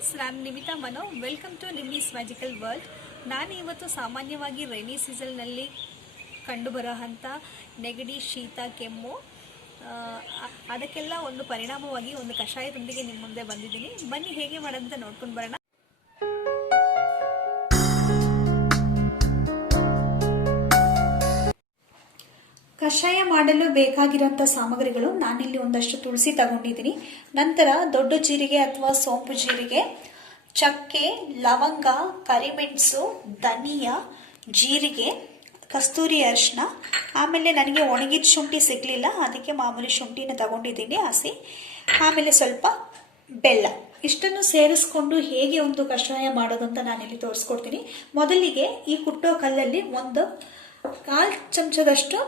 Friends, ನಾನು Nimita Mano. Welcome to Nimmi's magical world. ನಾನು ಇವತ್ತು ಸಾಮಾನ್ಯವಾಗಿ ರೈನಿ ಸೀಸನ್ನಲ್ಲಿ ಕಂಡುಬರೋಂಥ ನೆಗಡಿ, ಶೀತ, ಕೆಮ್ಮು ಅದಕ್ಕೆಲ್ಲ ಒಂದು ಪರಿಣಾಮವಾಗಿ ಒಂದು ಕಷಾಯದೊಂದಿಗೆ ನಿಮ್ಮ ಮುಂದೆ ಬಂದಿದ್ದೀನಿ. ಬನ್ನಿ ಹೇಗೆ ಮಾಡೋದಂತ ನೋಡ್ಕೊಂಡು ಬರೋಣ. ಕಷಾಯ ಮಾಡಲು ಬೇಕಾಗಿರುವಂಥ ಸಾಮಗ್ರಿಗಳು, ನಾನಿಲ್ಲಿ ಒಂದಷ್ಟು ತುಳಸಿ ತಗೊಂಡಿದ್ದೀನಿ. ನಂತರ ದೊಡ್ಡ ಜೀರಿಗೆ ಅಥವಾ ಸೋಂಪು ಜೀರಿಗೆ, ಚಕ್ಕೆ, ಲವಂಗ, ಕರಿಮೆಣಸು, ಧನಿಯಾ, ಜೀರಿಗೆ, ಕಸ್ತೂರಿ ಅರಿಶಿನ. ಆಮೇಲೆ ನನಗೆ ಒಣಗಿದ ಶುಂಠಿ ಸಿಗಲಿಲ್ಲ, ಅದಕ್ಕೆ ಮಾಮೂಲಿ ಶುಂಠಿನ ತಗೊಂಡಿದ್ದೀನಿ ಹಸಿ. ಆಮೇಲೆ ಸ್ವಲ್ಪ ಬೆಲ್ಲ. ಇಷ್ಟನ್ನು ಸೇರಿಸ್ಕೊಂಡು ಹೇಗೆ ಒಂದು ಕಷಾಯ ಮಾಡೋದು ಅಂತ ನಾನಿಲ್ಲಿ ತೋರಿಸ್ಕೊಡ್ತೀನಿ. ಮೊದಲಿಗೆ ಈ ಕುಟ್ಟೋ ಕಲ್ಲಲ್ಲಿ ಒಂದು 1/4 ಚಮಚದಷ್ಟು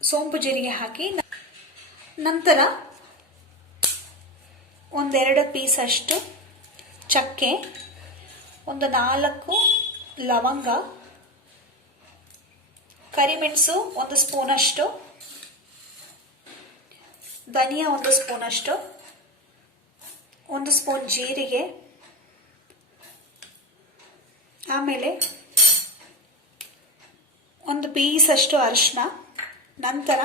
ಸೋಂಪು ಜೀರಿಗೆ ಹಾಕಿ, ನಂತರ 1-2 ಪೀಸ್ ಅಷ್ಟು ಚಕ್ಕೆ, 4 ಲವಂಗ, ಕರಿಮೆಣಸು 1 ಸ್ಪೂನ್ ಅಷ್ಟು, ಧನಿಯಾ 1 ಸ್ಪೂನ್ ಅಷ್ಟು, 1 ಸ್ಪೂನ್ ಜೀರಿಗೆ, ಆಮೇಲೆ 1 ಪೀಸ್ ಅಷ್ಟು ಅರಿಶಿನ, ನಂತರ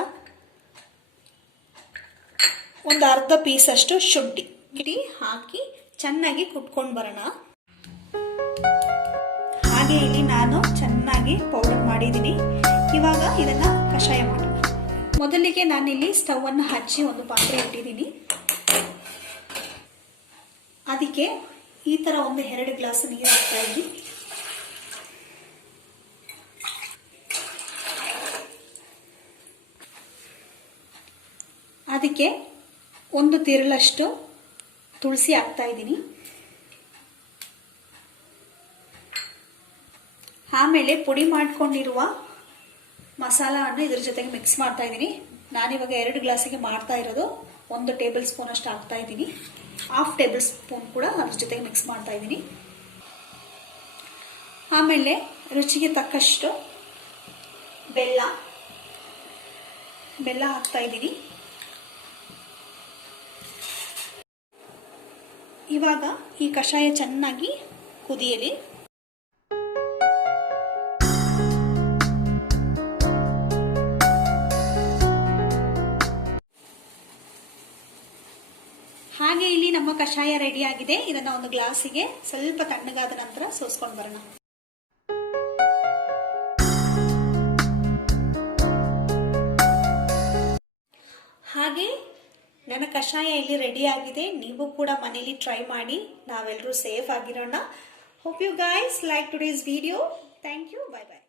1/2 ಪೀಸ್ ಅಷ್ಟು ಶುಂಠಿ ಹಾಕಿ ಚೆನ್ನಾಗಿ ಕುಟ್ಕೊಂಡು ಬರೋಣ. ಹಾಗೆ ಇಲ್ಲಿ ನಾನು ಚೆನ್ನಾಗಿ ಪೌಡರ್ ಮಾಡಿದ್ದೀನಿ. ಇವಾಗ ಇದನ್ನ ಕಷಾಯ ಮಾಡೋಣ. ಮೊದಲಿಗೆ ನಾನಿಲ್ಲಿ ಸ್ಟವ್ ಅನ್ನು ಹಚ್ಚಿ ಒಂದು ಪಾತ್ರೆ ಇಟ್ಟಿದ್ದೀನಿ. ಅದಕ್ಕೆ ಈ ತರ 2 ಗ್ಲಾಸ್ ನೀರು ಹಾಕ್ತಾ ಇದ್ದೀನಿ. ಅದಕ್ಕೆ 1 ತಿರುಳಷ್ಟು ತುಳಸಿ ಹಾಕ್ತಾ ಇದ್ದೀನಿ. ಆಮೇಲೆ ಪುಡಿ ಮಾಡ್ಕೊಂಡಿರುವ ಮಸಾಲವನ್ನು ಇದ್ರ ಜೊತೆಗೆ ಮಿಕ್ಸ್ ಮಾಡ್ತಾ ಇದ್ದೀನಿ. ನಾನಿವಾಗ 2 ಗ್ಲಾಸಿಗೆ ಮಾಡ್ತಾ ಇರೋದು 1 ಟೇಬಲ್ ಸ್ಪೂನ್ ಅಷ್ಟು ಹಾಕ್ತಾ ಇದ್ದೀನಿ. 1/2 ಟೇಬಲ್ ಸ್ಪೂನ್ ಕೂಡ ಅದ್ರ ಜೊತೆಗೆ ಮಿಕ್ಸ್ ಮಾಡ್ತಾ ಇದ್ದೀನಿ. ಆಮೇಲೆ ರುಚಿಗೆ ತಕ್ಕಷ್ಟು ಬೆಲ್ಲ ಹಾಕ್ತಾ ಇದ್ದೀನಿ. ಇವಾಗ ಈ ಕಷಾಯ ಚೆನ್ನಾಗಿ ಕುದಿಯಲಿ. ಹಾಗೆ ಇಲ್ಲಿ ನಮ್ಮ ಕಷಾಯ ರೆಡಿ ಆಗಿದೆ. ಇದನ್ನ ಒಂದು ಗ್ಲಾಸಿಗೆ ಸ್ವಲ್ಪ ತಣ್ಣಗಾದ ನಂತರ ಸೋಸ್ಕೊಂಡು ಬರೋಣ. ಹಾಗೆ ನನ್ನ ಕಷಾಯ ಇಲ್ಲಿ ರೆಡಿ ಆಗಿದೆ. ನೀವು ಕೂಡ ಮನೇಲಿ ಟ್ರೈ ಮಾಡಿ. ನಾವೆಲ್ಲರೂ ಸೇಫ್ ಆಗಿರೋಣ. Hope you guys like today's video. Thank you. Bye by.